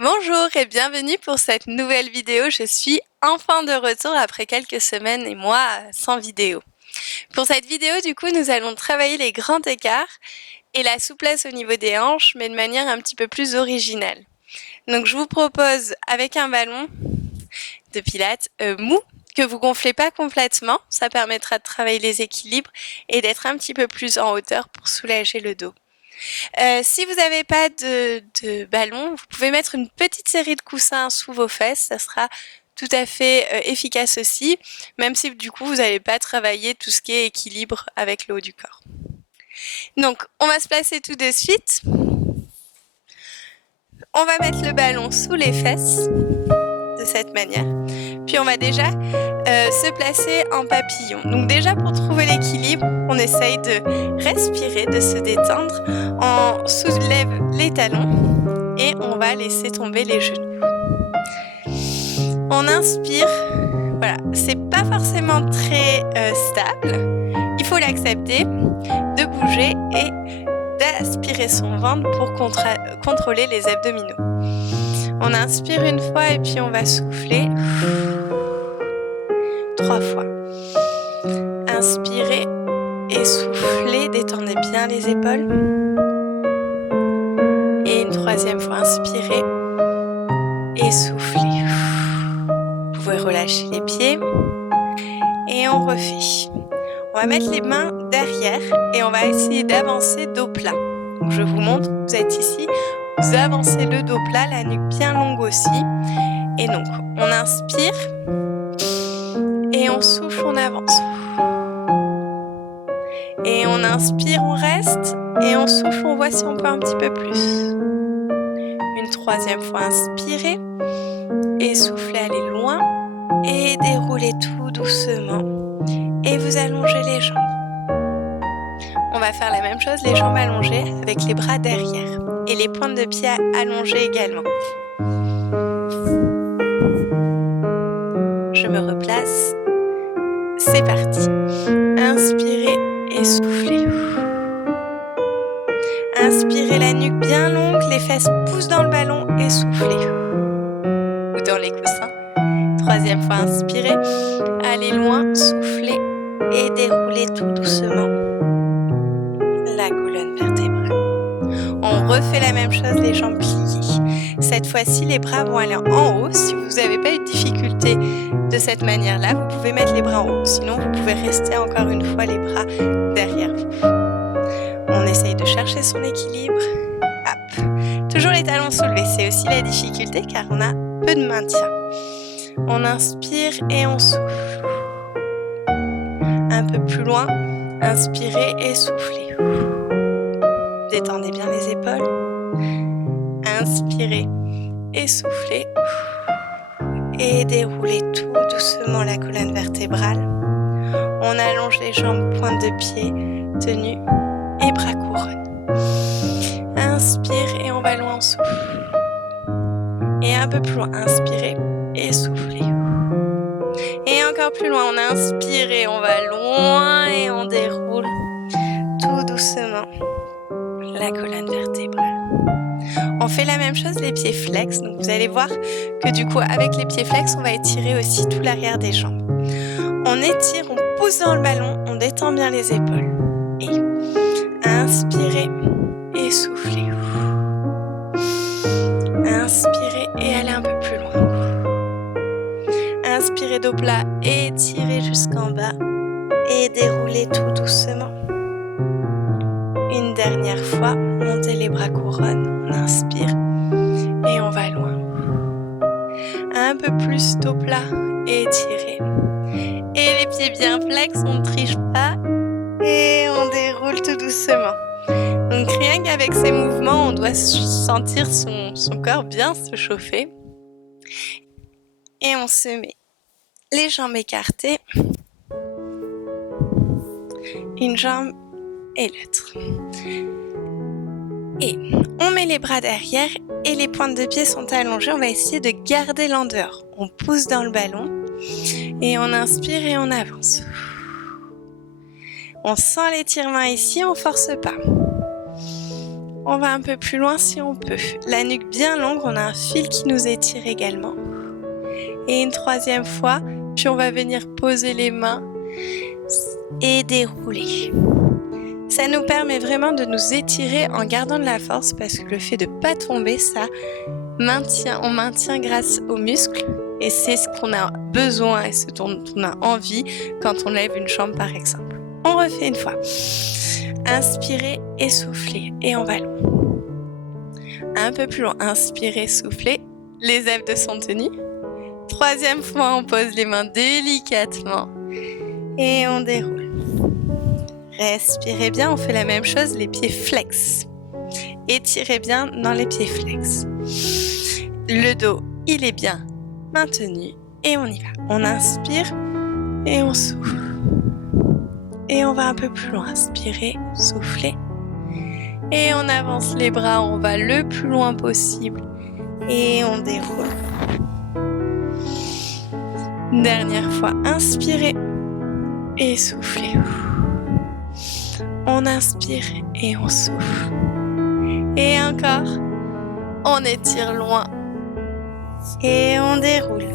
Bonjour et bienvenue pour cette nouvelle vidéo. Je suis enfin de retour après quelques semaines et mois sans vidéo. Pour cette vidéo, du coup, nous allons travailler les grands écarts et la souplesse au niveau des hanches, mais de manière un petit peu plus originale. Donc je vous propose avec un ballon de pilates mou, que vous gonflez pas complètement, ça permettra de travailler les équilibres et d'être un petit peu plus en hauteur pour soulager le dos. Si vous n'avez pas de ballon, vous pouvez mettre une petite série de coussins sous vos fesses, ça sera tout à fait efficace aussi, même si du coup vous n'allez pas travailler tout ce qui est équilibre avec le haut du corps. Donc on va se placer tout de suite. On va mettre le ballon sous les fesses, de cette manière. Puis on va déjà se placer en papillon. Donc déjà pour trouver l'équilibre, on essaye de respirer, de se détendre. On soulève les talons et on va laisser tomber les genoux. On inspire. Voilà, c'est pas forcément très stable. Il faut l'accepter, de bouger et d'aspirer son ventre pour contrôler les abdominaux. On inspire une fois et puis on va souffler 3 fois. Inspirez et soufflez, détendez bien les épaules. Et une 3e fois, inspirez et soufflez. Vous pouvez relâcher les pieds et on refait. On va mettre les mains derrière et on va essayer d'avancer dos plat. Donc je vous montre, vous êtes ici, vous avancez le dos plat, la nuque bien longue aussi. Et donc on inspire et on souffle, on avance. Et on inspire, on reste et on souffle, on voit si on peut un petit peu plus. Une 3e fois, inspirez et soufflez, allez loin et déroulez tout doucement et vous allongez les jambes. On va faire la même chose, les jambes allongées avec les bras derrière et les pointes de pied allongées également. Je me replace, c'est parti. Inspirez et soufflez. Inspirez, la nuque bien longue, les fesses poussent dans le ballon et soufflez. Ou dans les coussins. 3e fois, inspirez, allez loin, soufflez et déroulez tout doucement la colonne vertébrale. On refait la même chose, les jambes pliées. Cette fois-ci, les bras vont aller en haut. Si vous n'avez pas eu de difficulté de cette manière-là, vous pouvez mettre les bras en haut. Sinon, vous pouvez rester encore une fois les bras derrière vous. On essaye de chercher son équilibre. Hop. Toujours les talons soulevés, c'est aussi la difficulté car on a peu de maintien. On inspire et on souffle. Un peu plus loin, inspirez et soufflez. Détendez bien les épaules. Inspirez et soufflez. Et déroulez tout doucement la colonne vertébrale. On allonge les jambes, pointe de pied, tenue et bras couronne. Inspire et on va loin, on souffle. Et un peu plus loin, inspirez et soufflez. Et encore plus loin, on inspire et on va loin et on déroule tout doucement la colonne vertébrale. On fait la même chose, les pieds flex. Donc vous allez voir que du coup, avec les pieds flex, on va étirer aussi tout l'arrière des jambes. On étire, on pousse dans le ballon, on détend bien les épaules. Et inspirez et soufflez. Inspirez et allez un peu plus loin. Inspirez dos plat, étirez jusqu'en bas et déroulez tout doucement. Une dernière fois, montez les bras couronne, on inspire et on va loin. Un peu plus dos plat, étirez. Et les pieds bien flex, on ne triche pas et on déroule tout doucement. Donc rien qu'avec ces mouvements, on doit sentir son corps bien se chauffer. Et on se met les jambes écartées, une jambe et l'autre. Et on met les bras derrière et les pointes de pied sont allongées. On va essayer de garder l'endeur. On pousse dans le ballon et on inspire et on avance. On sent l'étirement ici, on force pas. On va un peu plus loin si on peut. La nuque bien longue, on a un fil qui nous étire également. Et une troisième fois, puis on va venir poser les mains et dérouler. Ça nous permet vraiment de nous étirer en gardant de la force parce que le fait de ne pas tomber, on maintient grâce aux muscles et c'est ce qu'on a besoin et ce dont on a envie quand on lève une jambe par exemple. On refait une fois. Inspirez et soufflez et on va long. Un peu plus long, inspirez, soufflez, les abdos sont tenus. Troisième fois, on pose les mains délicatement et on déroule. Respirez bien, on fait la même chose, les pieds flex. Étirez bien dans les pieds flex. Le dos, il est bien maintenu et on y va. On inspire et on souffle. Et on va un peu plus loin, inspirez, soufflez. Et on avance les bras, on va le plus loin possible et on déroule. Dernière fois, inspirez et soufflez. On inspire et on souffle. Et encore, on étire loin et on déroule.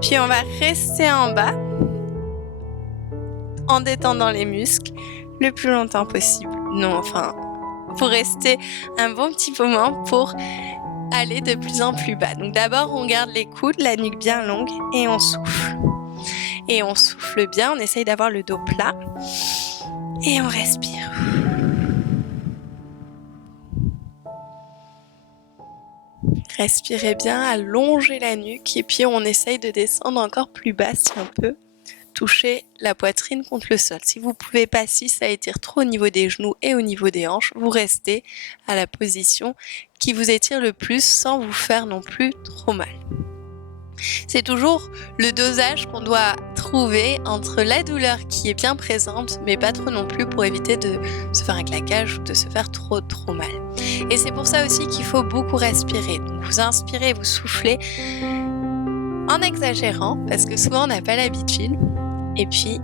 Puis on va rester en bas en détendant les muscles le plus longtemps possible. Non, enfin, pour rester un bon petit moment pour aller de plus en plus bas. Donc d'abord, on garde les coudes, la nuque bien longue et on souffle. Et on souffle bien, on essaye d'avoir le dos plat et on respire. Respirez bien, allongez la nuque et puis on essaye de descendre encore plus bas si on peut. Toucher la poitrine contre le sol. Si vous ne pouvez pas, si ça étire trop au niveau des genoux et au niveau des hanches, vous restez à la position qui vous étire le plus sans vous faire non plus trop mal. C'est toujours le dosage qu'on doit trouver entre la douleur qui est bien présente, mais pas trop non plus pour éviter de se faire un claquage ou de se faire trop mal. Et c'est pour ça aussi qu'il faut beaucoup respirer. Donc vous inspirez, vous soufflez en exagérant, parce que souvent on n'a pas l'habitude. Et puis,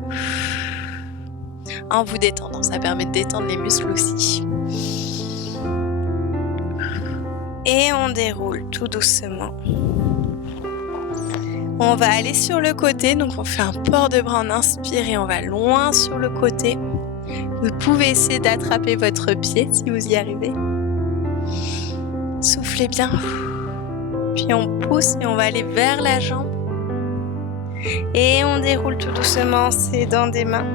en vous détendant, ça permet de détendre les muscles aussi. Et on déroule tout doucement. On va aller sur le côté, donc on fait un port de bras, on inspire et on va loin sur le côté. Vous pouvez essayer d'attraper votre pied si vous y arrivez. Soufflez bien. Puis on pousse et on va aller vers la jambe. Et on déroule tout doucement ses dents des mains.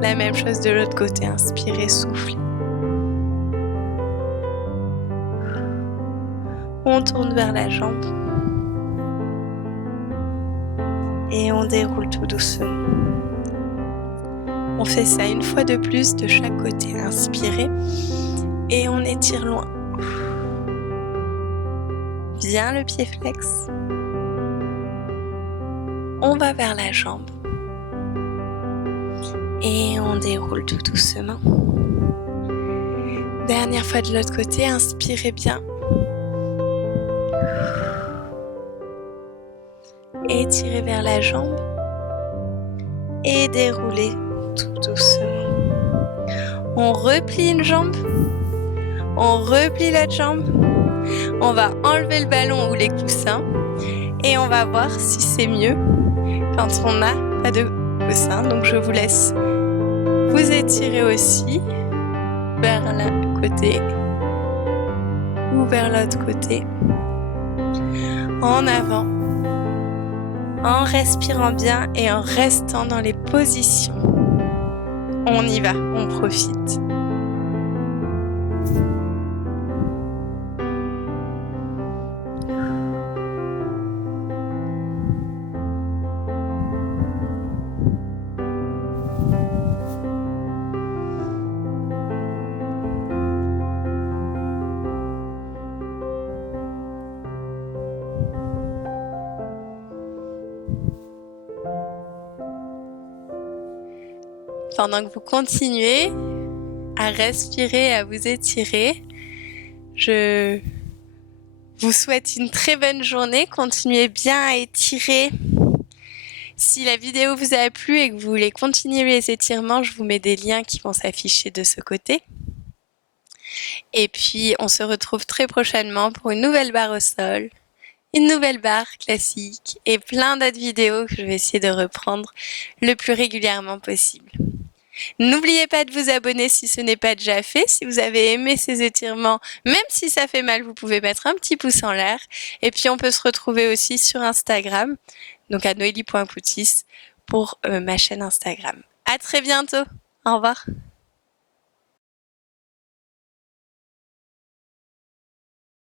La même chose de l'autre côté, inspirez, soufflez. On tourne vers la jambe. Et on déroule tout doucement. On fait ça une fois de plus de chaque côté. Inspirez et on étire loin. Bien le pied flex. On va vers la jambe et on déroule tout doucement. Dernière fois de l'autre côté, inspirez bien. Étirez vers la jambe et déroulez tout doucement. On replie une jambe, on replie l'autre jambe, on va enlever le ballon ou les coussins et on va voir si c'est mieux quand on n'a pas de coussin. Donc je vous laisse vous étirer aussi vers l'un côté ou vers l'autre côté. En avant, en respirant bien et en restant dans les positions. On y va, on profite. Pendant que vous continuez à respirer, à vous étirer, je vous souhaite une très bonne journée. Continuez bien à étirer. Si la vidéo vous a plu et que vous voulez continuer les étirements, je vous mets des liens qui vont s'afficher de ce côté. Et puis, on se retrouve très prochainement pour une nouvelle barre au sol, une nouvelle barre classique et plein d'autres vidéos que je vais essayer de reprendre le plus régulièrement possible. N'oubliez pas de vous abonner si ce n'est pas déjà fait. Si vous avez aimé ces étirements, même si ça fait mal, vous pouvez mettre un petit pouce en l'air. Et puis on peut se retrouver aussi sur Instagram, donc à noélie.poutis pour ma chaîne Instagram. À très bientôt. Au revoir.